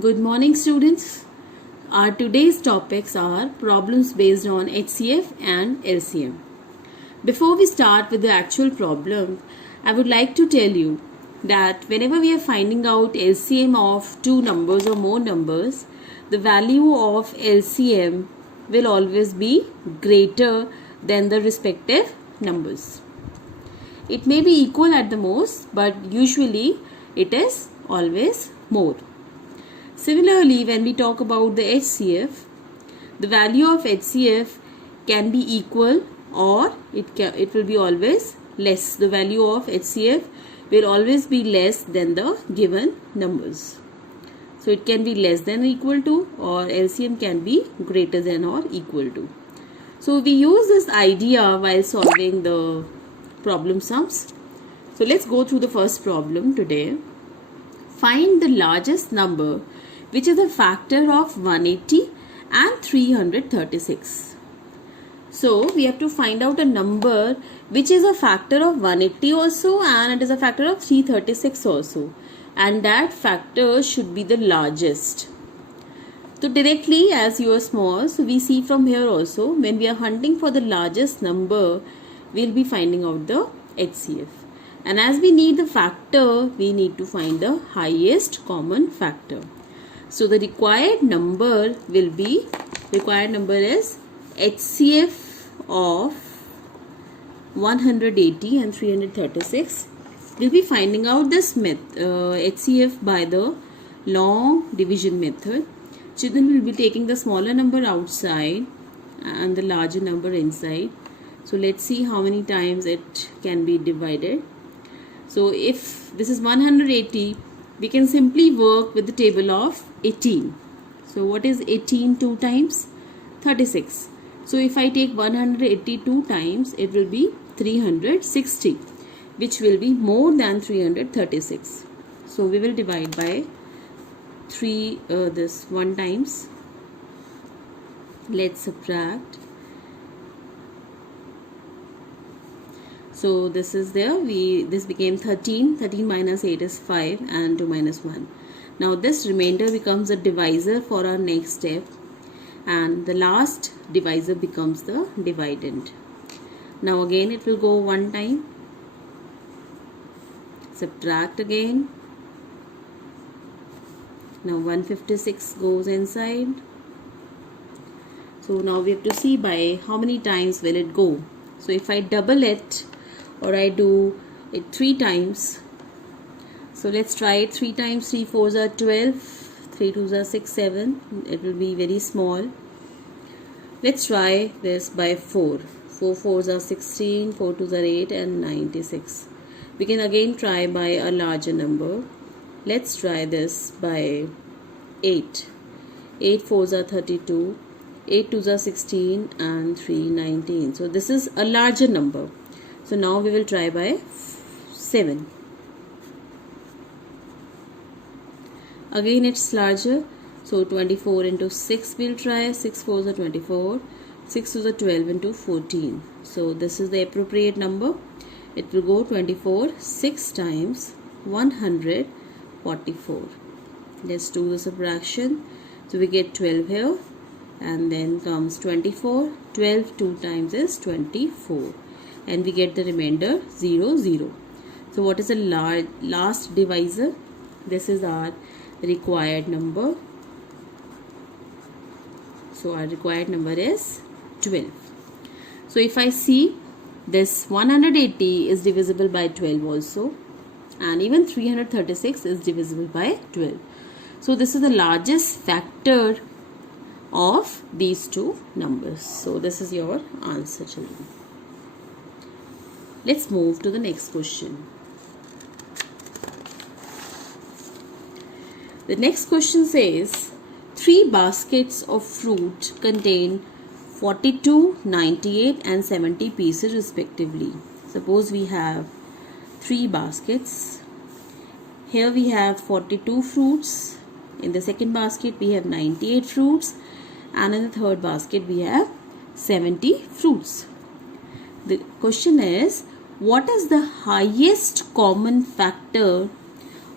Good morning, students. Our today's topics are problems based on HCF and LCM. Before we start with the actual problem, I would like to tell you that whenever we are finding out LCM of two numbers or more numbers, the value of LCM will always be greater than the respective numbers. It may be equal at the most, but usually it is always more. Similarly, when we talk about the HCF, the value of HCF can be equal or it will be always less. The value of HCF will always be less than the given numbers. So it can be less than or equal to, or LCM can be greater than or equal to. So we use this idea while solving the problem sums. So let's go through the first problem today. Find the largest number which is a factor of 180 and 336. So we have to find out a number which is a factor of 180 also and it is a factor of 336 also, and that factor should be the largest. So directly, as you are small, so we see from here also, when we are hunting for the largest number, we will be finding out the HCF. And as we need the factor, we need to find the highest common factor. So the required number is HCF of 180 and 336. We'll be finding out this HCF by the long division method. Children will be taking the smaller number outside and the larger number inside. So let's see how many times it can be divided. So if this is 180, we can simply work with the table of 18. So what is 18 2 times? 36. So if I take 182 times, it will be 360, which will be more than 336. So we will divide by 3 this 1 times. Let's subtract. So this is there, this became 13 minus 8 is 5 and 2 minus 1. Now this remainder becomes a divisor for our next step, and the last divisor becomes the dividend. Now again it will go 1 time, subtract again. Now 156 goes inside. So now we have to see by how many times will it go. So if I double it, or I do it 3 times. So let's try it 3 times. 3 4s are 12, 3 2s are 6, 7. It will be very small. Let's try this by 4. 4 4s are 16, 4 2s are 8 and 96. We can again try by a larger number. Let's try this by 8. 8 4s are 32, 8 2s are 16 and 3 19. So this is a larger number. So now we will try by 7. Again it's larger. So 24 into 6 we'll try. 6 4s are 24. 6 2s are 12 into 14. So this is the appropriate number. It will go 24 6 times 144. Let's do the subtraction. So we get 12 here. And then comes 24. 12 2 times is 24. And we get the remainder 0 0. So what is the last divisor? This is our required number. So our required number is 12. So if I see, this 180 is divisible by 12 also, and even 336 is divisible by 12. So this is the largest factor of these two numbers. So this is your answer, children. Let's move to the next question. The next question says 3 baskets of fruit contain 42, 98 and 70 pieces respectively. Suppose we have 3 baskets. Here we have 42 fruits. In the second basket we have 98 fruits, and in the third basket we have 70 fruits. The question is, what is the highest common factor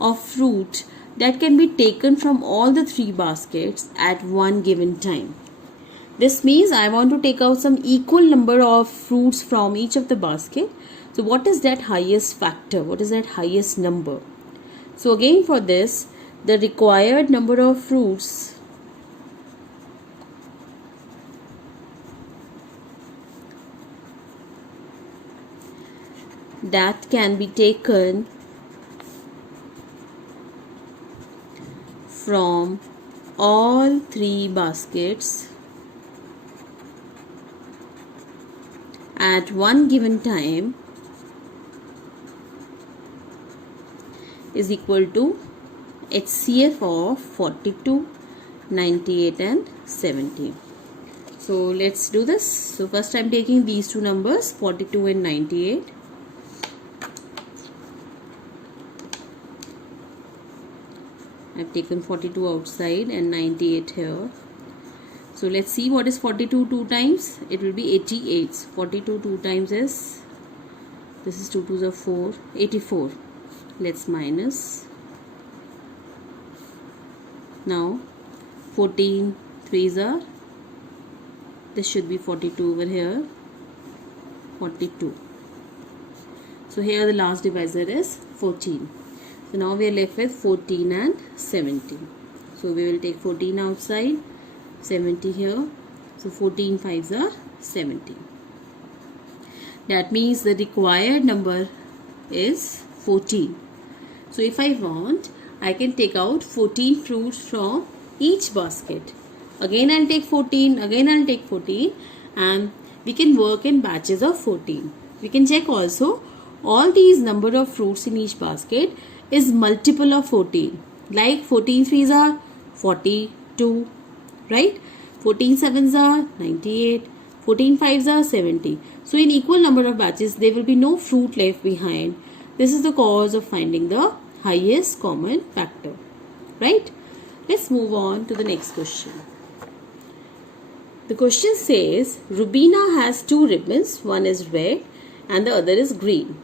of fruit that can be taken from all the 3 baskets at one given time. This means I want to take out some equal number of fruits from each of the basket. So what is that highest factor? What is that highest number? So again, for this, the required number of fruits that can be taken from all 3 baskets at one given time is equal to HCF of 42, 98 and 70. So let's do this. So first I am taking these two numbers, 42 and 98. I have taken 42 outside and 98 here. So let's see what is 42 2 times. It will be 88. 42 2 times is, this is 2 2s are 4, 84. Let's minus. Now 14 3s are, this should be 42 over here, 42. So here the last divisor is 14. So now we are left with 14 and 70. So we will take 14 outside, 70 here. So 14 5s are 70. That means the required number is 14. So if I want, I can take out 14 fruits from each basket. Again I'll take 14, again I'll take 14, and we can work in batches of 14. We can check also all these number of fruits in each basket is multiple of 14. Like 14 3s are 42, right? 14 7s are 98, 14 5s are 70. So in equal number of batches, there will be no fruit left behind. This is the cause of finding the highest common factor, right? Let's move on to the next question. The question says, Rubina has 2 ribbons, one is red and the other is green.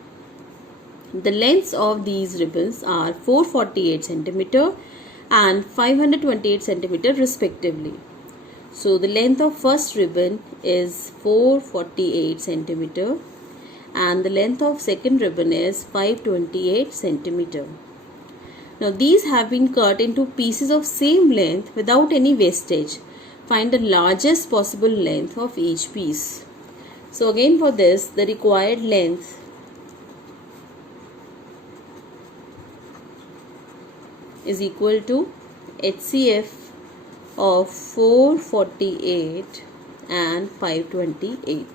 The lengths of these ribbons are 448 cm and 528 cm respectively. So the length of first ribbon is 448 cm and the length of second ribbon is 528 cm. Now these have been cut into pieces of same length without any wastage. Find the largest possible length of each piece. So again, for this, the required length is equal to HCF of 448 and 528.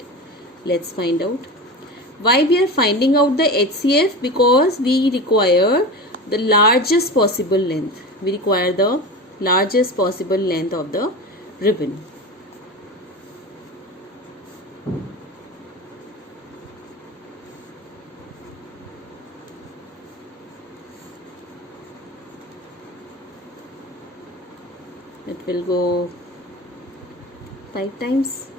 Let's find out. Why we are finding out the HCF? Because we require the largest possible length. We require the largest possible length of the ribbon. It will go 5 times.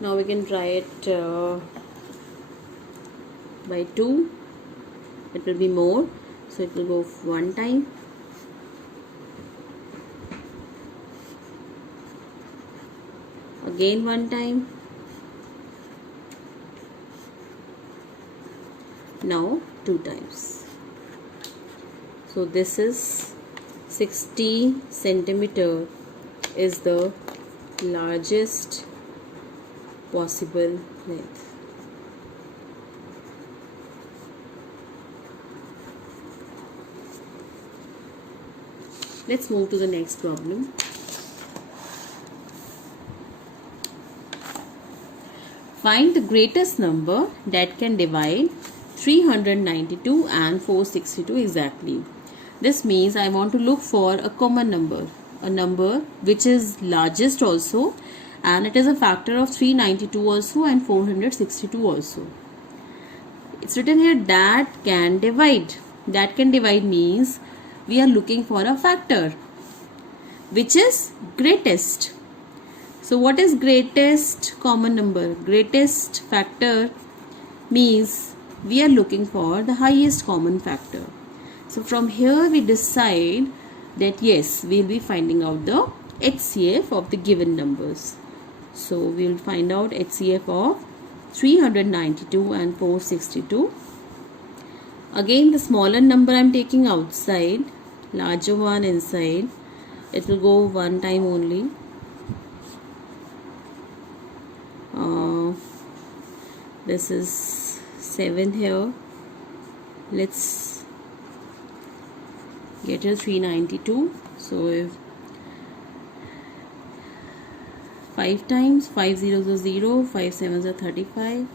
Now we can try it by 2. It will be more, so it will go 1 time. Again 1 time. Now 2 times. So this is 16 centimeter is the largest possible length. Let's move to the next problem. Find the greatest number that can divide 392 and 462 exactly. This means I want to look for a common number, a number which is largest also, and it is a factor of 392 also and 462 also. It's written here that can divide. That can divide means we are looking for a factor which is greatest. So what is greatest common number? Greatest factor means we are looking for the highest common factor. So from here we decide that yes, we will be finding out the HCF of the given numbers. So we will find out HCF of 392 and 462. Again, the smaller number I am taking outside, larger one inside. It will go one time only. This is 7 here. Let's get a 392. So if 5 times 5 zeros are 0, 5 sevens are 35.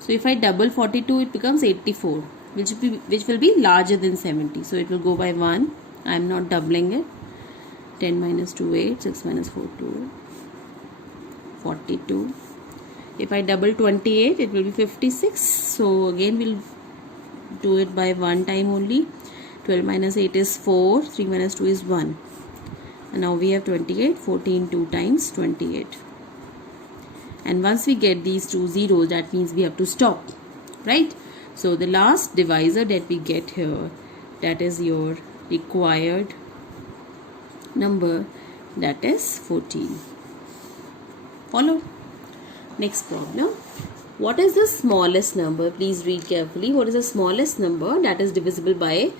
So if I double 42, it becomes 84, which will be larger than 70. So it will go by 1. I am not doubling it. 10 minus 2, 8. 6 minus 4, 2. 42. If I double 28, it will be 56. So again we'll do it by one time only. 12 minus 8 is 4. 3 minus 2 is 1. And now we have 28. 14 2 times 28. And once we get these two zeros, that means we have to stop, right? So the last divisor that we get here, that is your required number, that is 14. Follow? Next problem. What is the smallest number? Please read carefully. What is the smallest number that is divisible by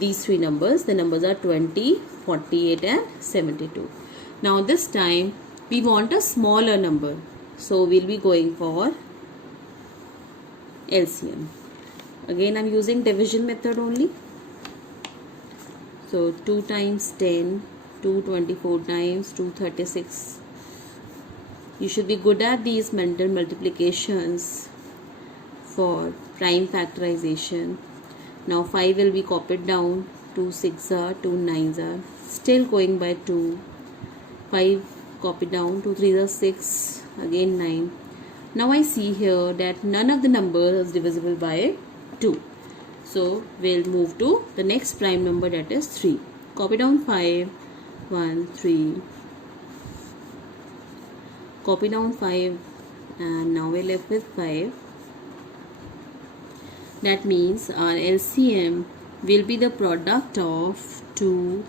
these three numbers? The numbers are 20, 48 and 72. Now this time we want a smaller number. So we'll be going for LCM. Again, I'm using division method only. So 2 times 10, 224 times 236. You should be good at these mental multiplications for prime factorization. Now 5 will be copied down. 2 6 are, 2 9s are. Still going by 2. 5 copied down. 2 3s are 6. Again 9. Now I see here that none of the numbers is divisible by 2. So we'll move to the next prime number, that is 3. Copy down 5. 1 3. Copy down 5, and now we're left with 5. That means our LCM will be the product of 2.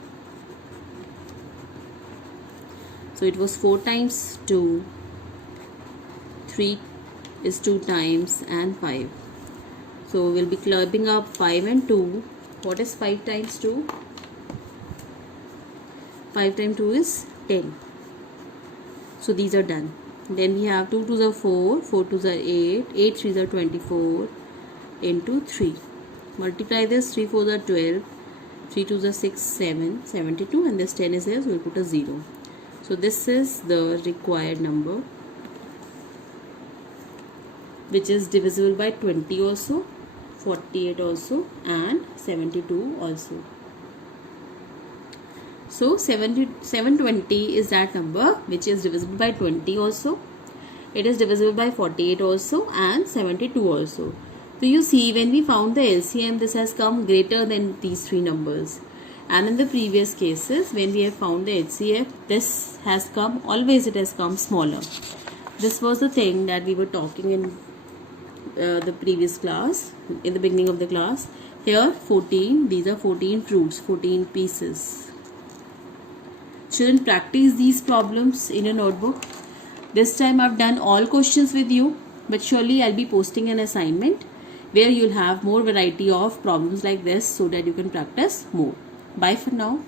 So it was 4 times 2. 3 is 2 times and 5. So we'll be clubbing up 5 and 2. What is 5 times 2? 5 times 2 is 10. So these are done. Then we have 2 2s are 4, 4 2s are 8, 8 3s are 24 into 3. Multiply this, 3 4s are 12, 3 2s are 6, 7, 72, and this 10 is here, so we'll put a 0. So this is the required number, which is divisible by 20 also, 48 also, and 72 also. So 720 is that number which is divisible by 20 also. It is divisible by 48 also and 72 also. So you see, when we found the LCM, this has come greater than these three numbers. And in the previous cases, when we have found the HCF, this has come, always it has come smaller. This was the thing that we were talking in the previous class, in the beginning of the class. Here 14, these are 14 fruits, 14 pieces. Children, practice these problems in your notebook. This time I've done all questions with you, but surely I'll be posting an assignment where you'll have more variety of problems like this so that you can practice more. Bye for now.